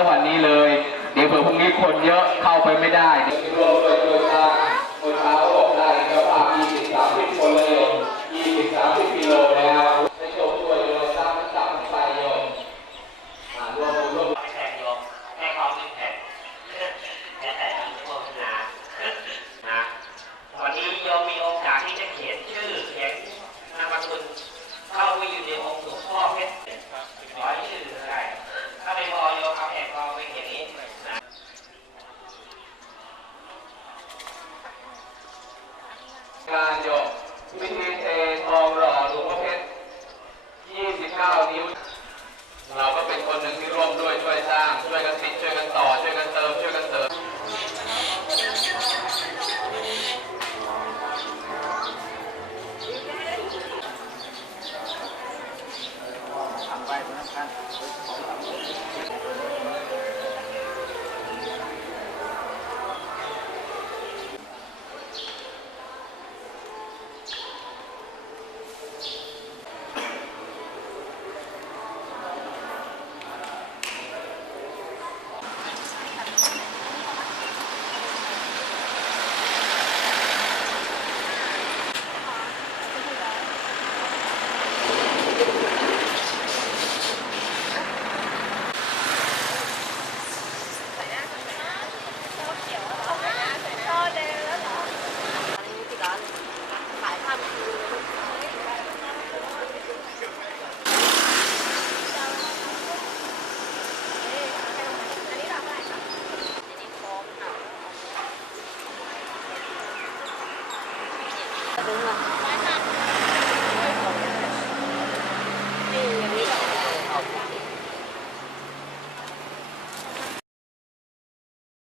สักวันนี้เลย เดี๋ยวเผื่อพรุ่งนี้คนเยอะเข้าไปไม่ได้รวมเลยโดยทางเมื่อเช้าบอกได้กระพา20 30คนเลย20 30กิโลแล้วให้ชมด้วยโยมสร้างจับไปโยมอ่ารวมรวม ไม่แพงโยมให้เขาไม่แพงแค่แต่พวกนานะวันนี้โยมมีโอกาสที่จะเขียนชื่อเขียนนามสกุลเข้าไปอยู่ในองค์หลวงพ่อเพชรขอให้ชื่อได้ถ้าไม่พอโยมเอาแอบกองไปเขียนเองนะ งานโยมพิธีเททองหล่อหลวงพ่อเพชร 29 นิ้ว เราก็เป็นคนหนึ่งที่ร่วมด้วยช่วยสร้าง ช่วยกันติดช่วยกันต่อ ช่วยกันเติม ช่วยกันเสริมทำไปนะครับ lima.